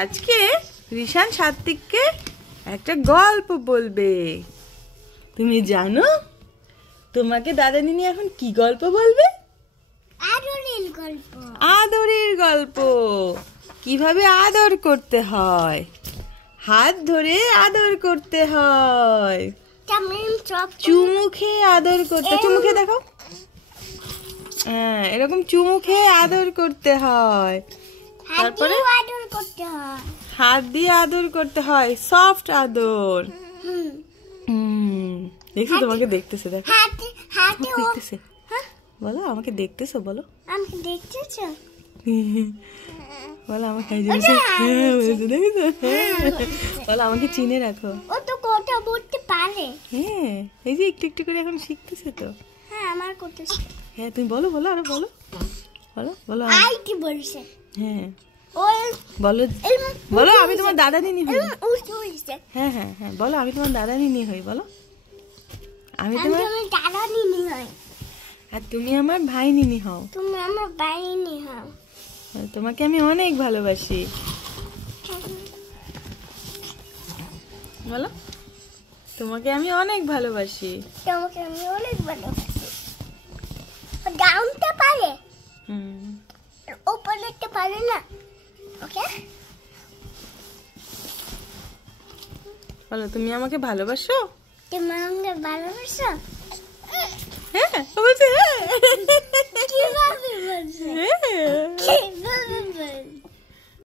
আজকে রিশান সাত্বিককে একটা গল্প বলবে। তুমি জানো তোমাকে দাদা নিনি এখন কি গল্প বলবে? আদরের গল্প। আদরের গল্প। কিভাবে আদর করতে হয়, হাত ধরে আদর করতে হয়, চুমু খেয়ে আদর করতে, চুমু খেয়ে দেখো, হ্যাঁ এরকম চুমু খেয়ে আদর করতে হয়। তারপরে হাত দিয়ে আদর করতে হয়, সফট আদর। দেখছো তোমাকে দেখতেছে, দেখো দেখতেছে। বলো আমাকে দেখতেছো, বলো আমাকে দেখতেছো, বলো আমাকে বলো আমাকে চিনে রাখো। ও তো কথা বলতে পারে। হ্যাঁ এই যে একটু একটু করে এখন শিখতেছে তো। হ্যাঁ আমার কথা। হ্যাঁ তুমি বলো বলো আরো বলো, বলো বলো। আই কি বলছে? হ্যাঁ ওই বলো বলো আমি তোমার দাদা নিনি হই। হ্যাঁ হ্যাঁ হ্যাঁ বলো আমি তোমার দাদা নিনি হই, বলো আমি তোমার দাদা নিনি হই। আর তুমি আমার ভাই নিনি হও। তুমি আমার ভাই নিনি হও। তোমাকে আমি অনেক ভালোবাসি, বলো তোমাকে আমি অনেক ভালোবাসি। তোমাকে আমি অনেক ভালোবাসি। ডাউনটা পারে, উপরেরটা পারে না। ওকে বলো তুমি আমাকে ভালোবাসো? তুমি আমাকে ভালোবাসো? হ্যাঁ বলছে, হ্যাঁ কিভাবে বলছে? হ্যাঁ কিভাবে বলছে?